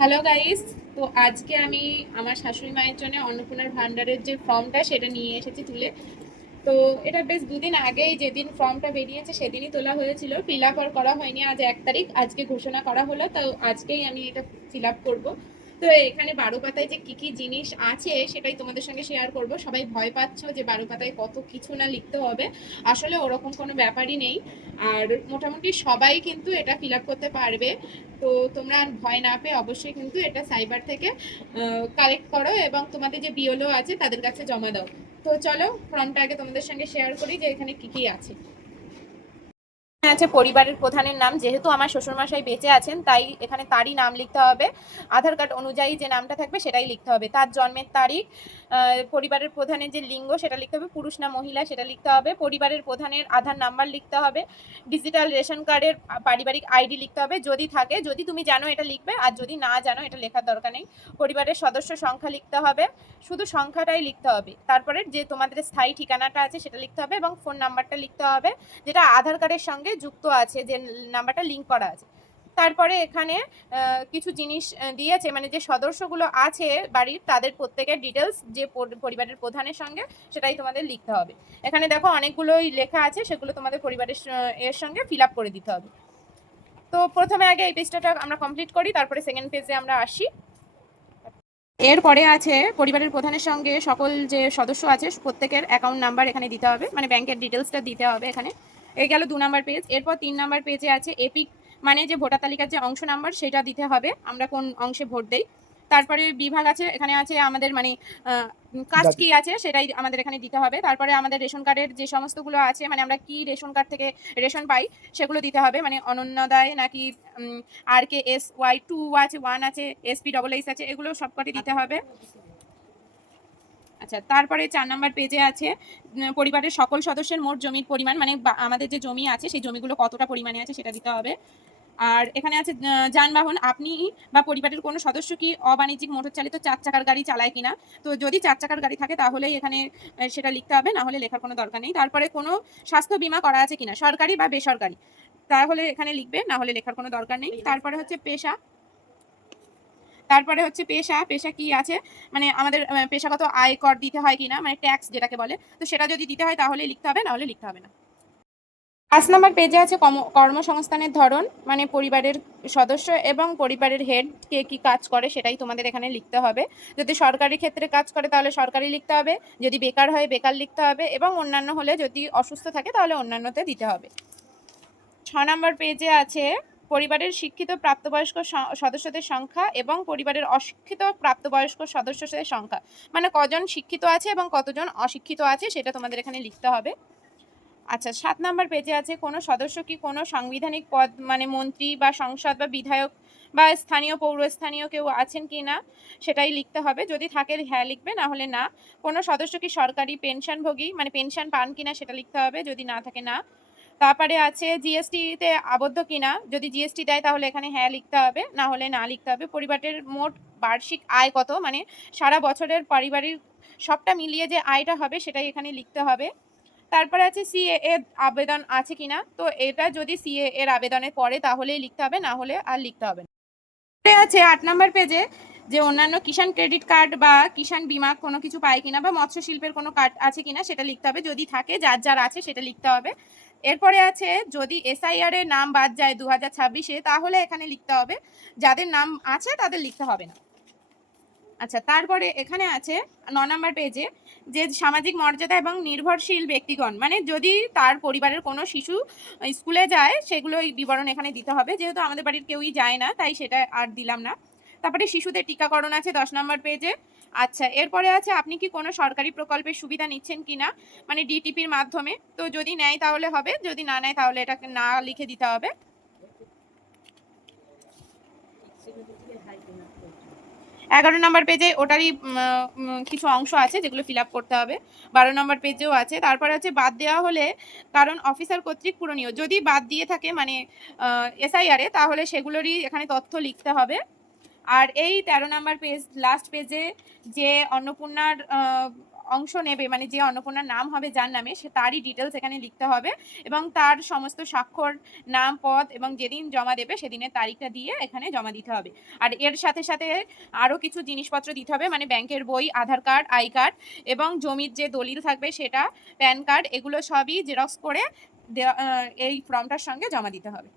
Hello guys. তো আজকে আমি আমার শাশুড়ি মায়ের জন্য অন্নপূর্ণার ভান্ডারের যে ফর্মটা সেটা নিয়ে এসেছি তুলে। তো এটা বেশ দুদিন আগেই, যেদিন ফর্মটা বেরিয়েছে সেদিনই তোলা হয়েছিল, ফিল আপ আর করা হয়নি। আজ 1 তারিখ, আজকে ঘোষণা করা হলো, তো আজকেই আমি এটা ফিল আপ করবো। তো এখানে 12 পাতায় যে কি কি জিনিস আছে সেটাই তোমাদের সঙ্গে শেয়ার করব। সবাই ভয় পাচ্ছ যে 12 পাতায় কত কিছু না লিখতে হবে, আসলে ওরকম কোনো ব্যাপারই নেই। আর মোটামুটি সবাই কিন্তু এটা ফিল আপ করতে পারবে। তো তোমরা ভয় না পেয়ে অবশ্যই কিন্তু এটা সাইবার থেকে কালেক্ট করো এবং তোমাদের যে বিওলো আছে তাদের কাছে জমা দাও। তো চলো ফর্মটা আগে তোমাদের সঙ্গে শেয়ার করি যে এখানে কি কি আছে। আছে পরিবারের প্রধানের নাম, যেহেতু আমার শ্বশুরমশাই বেঁচে আছেন তাই এখানে তারই নাম লিখতে হবে। আধার কার্ড অনুযায়ী যে নামটা থাকবে সেটাই লিখতে হবে। তার জন্মের তারিখ, পরিবারের প্রধানের যে লিঙ্গ সেটা লিখতে হবে, পুরুষ না মহিলা সেটা লিখতে হবে, পরিবারের প্রধানের আধার নাম্বার লিখতে হবে, ডিজিটাল রেশন কার্ডের পারিবারিক আইডি লিখতে হবে যদি থাকে, যদি তুমি জানো এটা লিখবে, আর যদি না জানো এটা লেখার দরকার নেই। পরিবারের সদস্য সংখ্যা লিখতে হবে, শুধু সংখ্যাটাই লিখতে হবে। তারপরে যে তোমাদের স্থায়ী ঠিকানাটা আছে সেটা লিখতে হবে এবং ফোন নাম্বারটা লিখতে হবে যেটা আধার কার্ডের সঙ্গে যুক্ত আছে, যে নাম্বারটা লিঙ্ক করা আছে। তারপরে এখানে কিছু জিনিস দিয়েছে, মানে যে সদস্যগুলো আছে বাড়ির তাদের প্রত্যেকের ডিটেলস যে পরিবারের প্রধানের সঙ্গে সেটাই তোমাদের লিখতে হবে। এখানে দেখো অনেকগুলোই লেখা আছে, সেগুলো তোমাদের পরিবারের এর সঙ্গে ফিল আপ করে দিতে হবে। তো প্রথমে আগে এই পেজটা আমরা কমপ্লিট করি, তারপরে সেকেন্ড পেজে আমরা আসি। এরপরে আছে পরিবারের প্রধানের সঙ্গে সকল যে সদস্য আছে প্রত্যেকের অ্যাকাউন্ট নাম্বার এখানে দিতে হবে, মানে ব্যাংকের ডিটেলসটা দিতে হবে এখানে। এই গেল 2 নম্বর পেজ। এরপর 3 নম্বর পেজে আছে এপিক, মানে যে ভোটার তালিকার যে অংশ নাম্বার সেটা দিতে হবে, আমরা কোন অংশে ভোট দেই। তারপরে বিভাগ আছে, এখানে আছে আমাদের মানে কাস্ট কি আছে সেটাই আমাদের এখানে দিতে হবে। তারপরে আমাদের রেশন কার্ডের যে সমস্তগুলো আছে, মানে আমরা কি রেশন কার্ড থেকে রেশন পাই সেগুলো দিতে হবে, মানে অনন্যদায় নাকি RKSY 2 আছে, 1 আছে, SP88 আছে, এগুলো সবকটি দিতে হবে। আচ্ছা, তারপরে 4 নম্বর পেজে আছে পরিবারের সকল সদস্যের মোট জমির পরিমাণ, মানে আমাদের যে জমি আছে সেই জমিগুলো কতটা পরিমাণে আছে সেটা দিতে হবে। আর এখানে আছে যানবাহন, আপনি বা পরিবারের কোনো সদস্য কি অবাণিজ্যিক মোটর চালিত 4 চাকার গাড়ি চালায় কিনা। তো যদি 4 চাকার গাড়ি থাকে তাহলেই এখানে সেটা লিখতে হবে, না হলে লেখার কোনো দরকার নেই। তারপরে কোনো স্বাস্থ্য বীমা করা আছে কিনা, সরকারি বা বেসরকারি, তাহলে এখানে লিখবে, না হলে লেখার কোনো দরকার নেই। তারপরে হচ্ছে পেশা, তারপরে হচ্ছে পেশা, পেশা কি আছে, মানে আমাদের পেশাগত আয় কর দিতে হয় কিনা, মানে ট্যাক্স যেটাকে বলে, তো সেটা যদি দিতে হয় তাহলে লিখতে হবে, না হলে লিখতে হবে না। 5 নম্বর পেজে আছে কর্মসংস্থানের ধরন, মানে পরিবারের সদস্য এবং পরিবারের হেড কে কি কাজ করে সেটাই তোমাদের এখানে লিখতে হবে। যদি সরকারি ক্ষেত্রে কাজ করে তাহলে সরকারি লিখতে হবে, যদি বেকার হয় বেকার লিখতে হবে, এবং অন্যান্য হলে যদি অসুস্থ থাকে তাহলে অন্যান্যতে দিতে হবে। 6 নম্বর পেজে আছে পরিবারের শিক্ষিত প্রাপ্তবয়স্ক সদস্যদের সংখ্যা এবং পরিবারের অশিক্ষিত প্রাপ্তবয়স্ক সদস্যদের সংখ্যা, মানে কজন শিক্ষিত আছে এবং কতজন অশিক্ষিত আছে সেটা তোমাদের এখানে লিখতে হবে। আচ্ছা, 7 নম্বর পেজে আছে কোনো সদস্য কি কোনো সাংবিধানিক পদ, মানে মন্ত্রী বা সংসদ বা বিধায়ক বা স্থানীয় পৌরস্থানীয় কেউ আছেন কি না সেটাই লিখতে হবে, যদি থাকে হ্যাঁ লিখবে, না হলে না। কোনো সদস্য কি সরকারি পেনশনভোগী, মানে পেনশন পান কিনা সেটা লিখতে হবে, যদি না থাকে না। তারপরে আছে জিএসটিতে আবদ্ধ কিনা, যদি জিএসটি দেয় তাহলে এখানে হ্যাঁ লিখতে হবে, না হলে না লিখতে হবে। পরিবারের মোট বার্ষিক আয় কত, মানে সারা বছরের পারিবারিক সবটা মিলিয়ে যে আয়টা হবে সেটাই এখানে লিখতে হবে। তারপরে আছে সিএ এর আবেদন আছে কিনা, তো এটা যদি সিএ এর আবেদনে পড়ে তাহলেই লিখতে হবে, না হলে আর লিখতে হবে না। আছে 8 নম্বর পেজে যে অন্যান্য কিষাণ ক্রেডিট কার্ড বা কিষাণ বীমা কোনো কিছু পায় কিনা, বা মৎস্য শিল্পের কোনো কার্ড আছে কিনা সেটা লিখতে হবে, যদি থাকে যার যার আছে সেটা লিখতে হবে। এরপরে আছে যদি SIR এর নাম বাদ যায় 2026-এ তাহলে এখানে লিখতে হবে, যাদের নাম আছে তাদের লিখতে হবে না। আচ্ছা, তারপরে এখানে আছে 9 নম্বর পেজে যে সামাজিক মর্যাদা এবং নির্ভরশীল ব্যক্তিগণ, মানে যদি তার পরিবারের কোনো শিশু স্কুলে যায় সেগুলো বিবরণ এখানে দিতে হবে, যেহেতু আমাদের বাড়ির কেউই যায় না তাই সেটা আর দিলাম না। তারপরে শিশুদের টিকাকরণ আছে 10 নম্বর পেজে। আচ্ছা, এরপরে আছে আপনি কি কোনো সরকারি প্রকল্পের সুবিধা নিচ্ছেন কিনা, মানে DTPর মাধ্যমে, তো যদি নেয় তাহলে হবে, যদি না নেয় তাহলে এটাকে না লিখে দিতে হবে। 11 নম্বর পেজে ওটারই কিছু অংশ আছে যেগুলো ফিল আপ করতে হবে। 12 নম্বর পেজেও আছে। তারপরে আছে বাদ দেওয়া হলে কারণ অফিসার কর্তৃক পূরণীয়, যদি বাদ দিয়ে থাকে মানে SIR এ তাহলে সেগুলোরই এখানে তথ্য লিখতে হবে। আর এই 13 নম্বর পেজ লাস্ট পেজে যে অন্নপূর্ণার অংশ নেবে, মানে যে অন্নপূর্ণার নাম হবে যার নামে, সে তারই ডিটেলস এখানে লিখতে হবে এবং তার সমস্ত স্বাক্ষর, নাম, পদ এবং যেদিন জমা দেবে সেদিনের তারিখটা দিয়ে এখানে জমা দিতে হবে। আর এর সাথে সাথে আরও কিছু জিনিসপত্র দিতে হবে, মানে ব্যাংকের বই, আধার কার্ড, আই কার্ড এবং জমির যে দলিল থাকবে সেটা, প্যান কার্ড, এগুলো সবই জেরক্স করে এই ফর্মটার সঙ্গে জমা দিতে হবে।